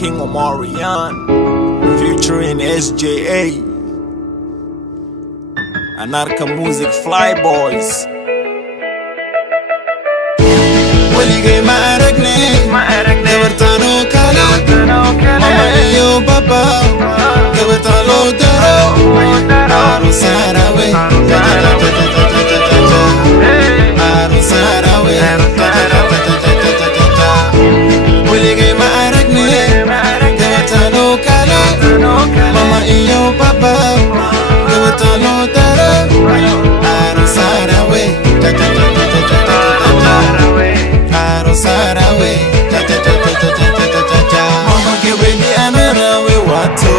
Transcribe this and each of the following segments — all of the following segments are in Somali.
King Omarion, featuring SJA, Anarka Music Flyboys. Waligay maaragne gabartano kale mama iyo baba gabartano daro Aaron Sarawe Aaron Sarawe Waligay maaragne gabartano kale mama iyo baba gabartano daro Aaron Sarawe Sarawe, Mama give the anarawe wato,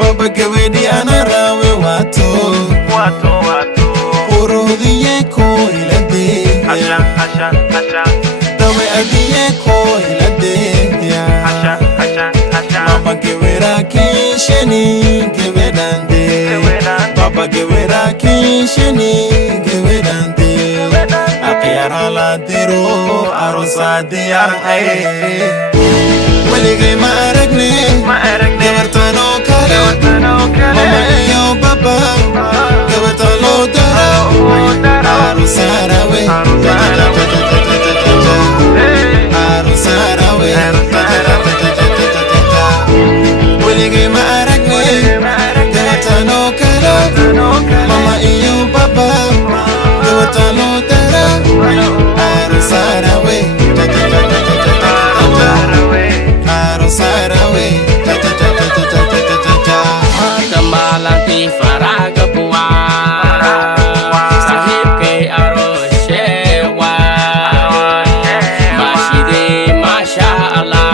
Baba give the anarawe wato, Oro the echo ilade, Tawe adi echo ilade, Mama give it a kinsheni, give it ande, Baba give it a kinsheni, give it ande. Akiyara la diro arosa diyar ay. Waligay maaragne gabartano kale mama iyo baba gabartano daro Aaron Sarawe Aaron Sarawe Waligay maaragne gabartano kale mama iyo baba gabartano daro Aaron Sarawe Aaron Sarawe Magamalang di faraga buwa Sahib kay Aaron Shewa Mashide Masha Allah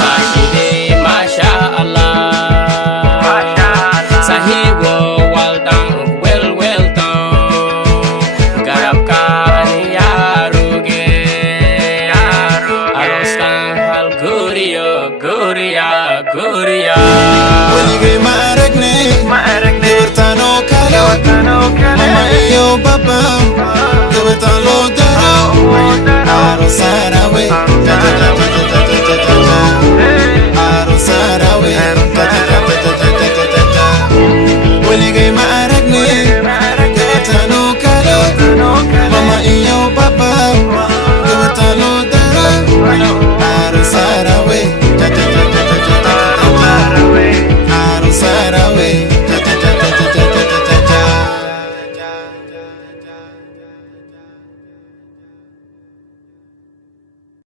Mashide Masha Allah Sahib waldang well dong Garap ka niyaruge Aros kang hal Guria Waligay maaragne gabartano kale mama iyo baba gabartano daro Aaron Sarawe Aaron Sarawe Waligay maaragne gabartano kale mama iyo baba gabartano daro